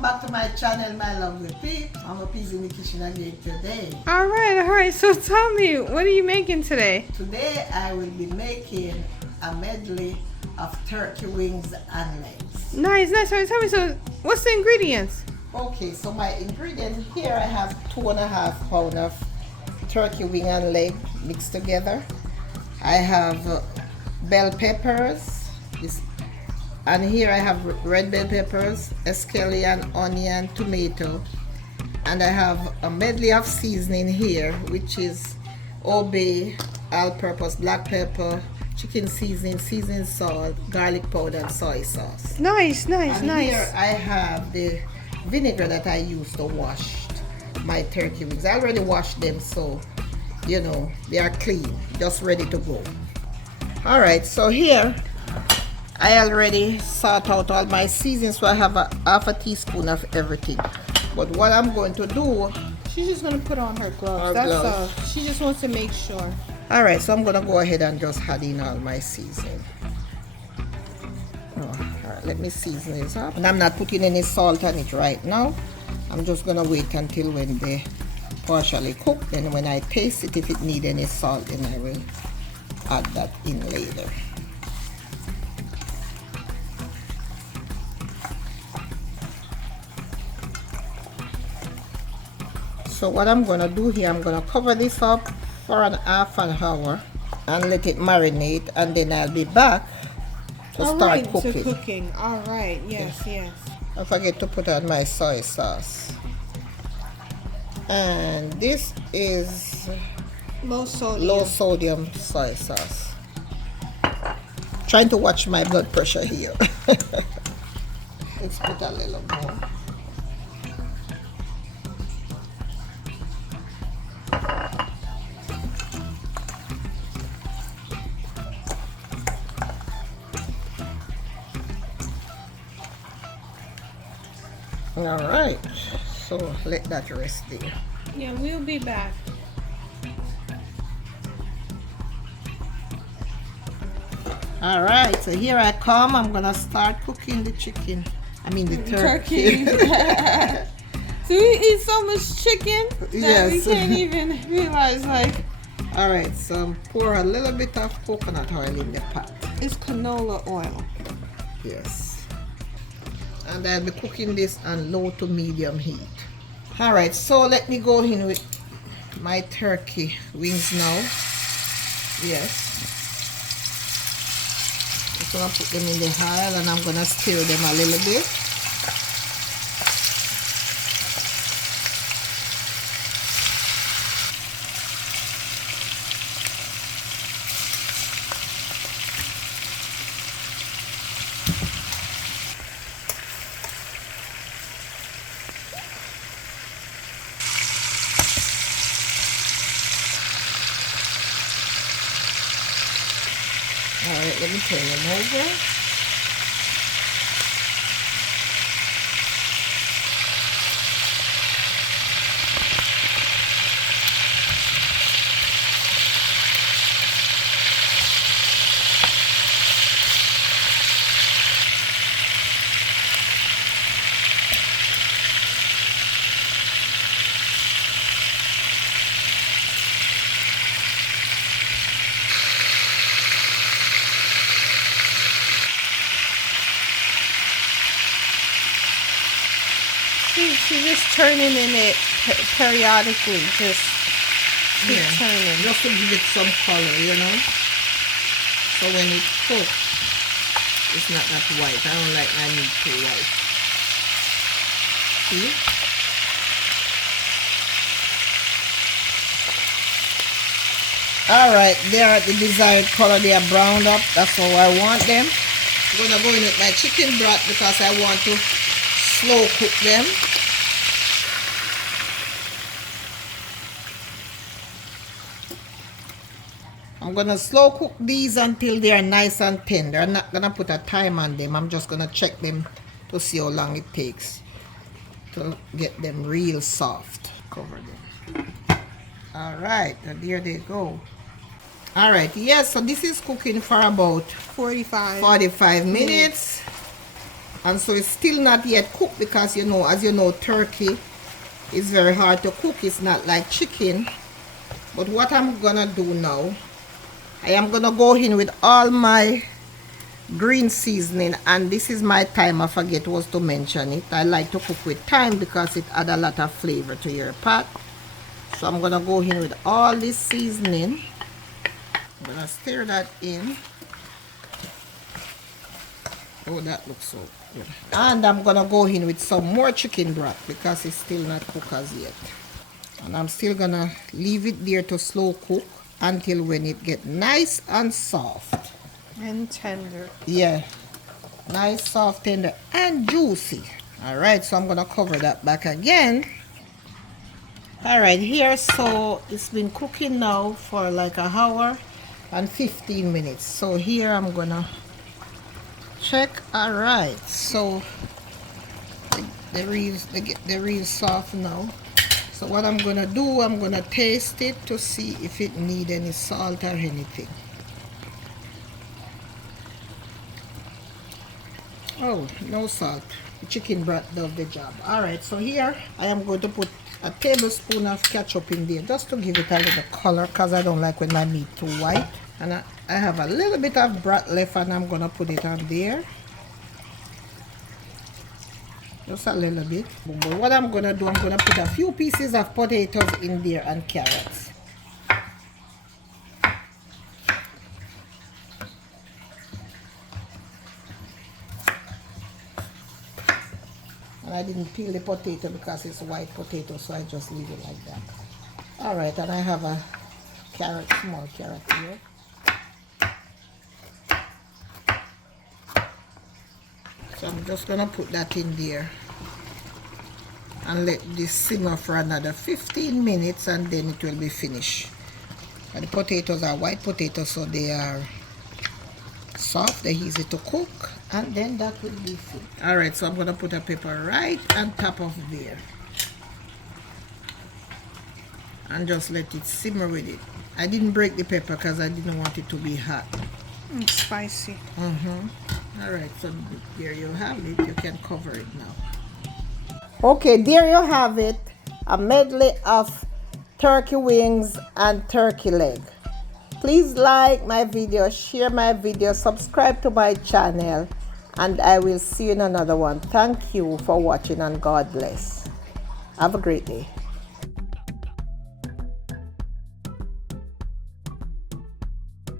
welcome back to my channel, my lovely peeps. I'm a peas in the kitchen again today. All right. So tell me, what are you making today? Today I will be making a medley of turkey wings and legs. Nice. All right, tell me, so what's the ingredients? Okay, so my ingredients here, I have 2.5 pounds of turkey wing and leg mixed together. I have bell peppers, and here I have red bell peppers, escallion, onion, tomato, and I have a medley of seasoning here, which is obey, all-purpose black pepper, chicken seasoning salt, garlic powder, and soy sauce. Nice. And here I have the vinegar that I use to wash my turkey wings. I already washed them, so you know they are clean, just ready to go. All right, so here I already sort out all my seasons, so I have a half a teaspoon of everything. But what I'm going to do, She's just gonna put on her gloves. That's all. She just wants to make sure. all right, so I'm gonna go ahead and just add in all my seasoning. All right, let me season this up. And I'm not putting any salt on it right now. I'm just gonna wait until when they partially cook. Then when I taste it, if it need any salt, then I will add that in later. So what I'm gonna do here, I'm gonna cover this up for half an hour and let it marinate, and then I'll be back to start cooking. All right. Yes. I forget to put on my soy sauce. And this is Low sodium. low sodium soy sauce. Trying to watch my blood pressure here. Let's put a little more. All right, so let that rest there. Yeah, we'll be back. All right, so here I come. I'm gonna start cooking the chicken. I mean the turkey. So we eat so much chicken that Yes. we can't even realize, like, All right, so pour a little bit of coconut oil in the pot. it's canola oil. Yes. And I'll be cooking this on low to medium heat. All right, so let me go in with my turkey wings now. Yes. Just gonna put them in the oil, and I'm gonna stir them a little bit. All right, let me turn them over. She's just turning in it periodically, just keep turning. Just to give it some color, you know. So when it cooks, it's not that white. I don't like my meat too white. See? All right, they are the desired color. They are browned up. That's how I want them. I'm gonna go in with my chicken broth because I want to slow cook them. I'm gonna slow cook these until they are nice and tender. I'm not gonna put a time on them. I'm just gonna check them to see how long it takes to get them real soft. Cover them. All right, and there they go. All right, yes, so this is cooking for about 45. 45 minutes. And so it's still not yet cooked because, you know, as you know, turkey is very hard to cook. It's not like chicken. But what I'm gonna do now, I am gonna go in with all my green seasoning, and this is my thyme. I forget was to mention it. I like to cook with thyme because it adds a lot of flavor to your pot. So I'm gonna go in with all this seasoning. I'm gonna stir that in. Oh, that looks so good. And I'm gonna go in with some more chicken broth because it's still not cooked as yet. And I'm still gonna leave it there to slow cook until when it get nice and soft. And tender. Yeah, nice, soft, tender, and juicy. All right, so I'm gonna cover that back again. All right, here, so it's been cooking now for like an hour and 15 minutes. So here I'm gonna check. All right, so the real soft now. So what I'm gonna do, I'm gonna taste it to see if it need any salt or anything. Oh, no salt. The chicken broth does the job. All right, so here I am going to put a tablespoon of ketchup in there just to give it a little color because I don't like when my meat too white. And I have a little bit of broth left and I'm going to put it on there. Just a little bit. But what I'm going to do, I'm going to put a few pieces of potatoes in there and carrots. And I didn't peel the potato because it's white potato, so I just leave it like that. All right, and I have a carrot, small carrot here. So I'm just gonna put that in there and let this simmer for another 15 minutes and then it will be finished. And the potatoes are white potatoes, so they are soft, they're easy to cook, and then that will be food. All right, so I'm gonna put a pepper right on top of there and just let it simmer with it. I didn't break the pepper because I didn't want it to be hot. It's spicy. All right, so there you have it. You can cover it now. Okay, there you have it, a medley of turkey wings and turkey leg. Please like my video, share my video, subscribe to my channel, and I will see you in another one. Thank you for watching and God bless. Have a great day.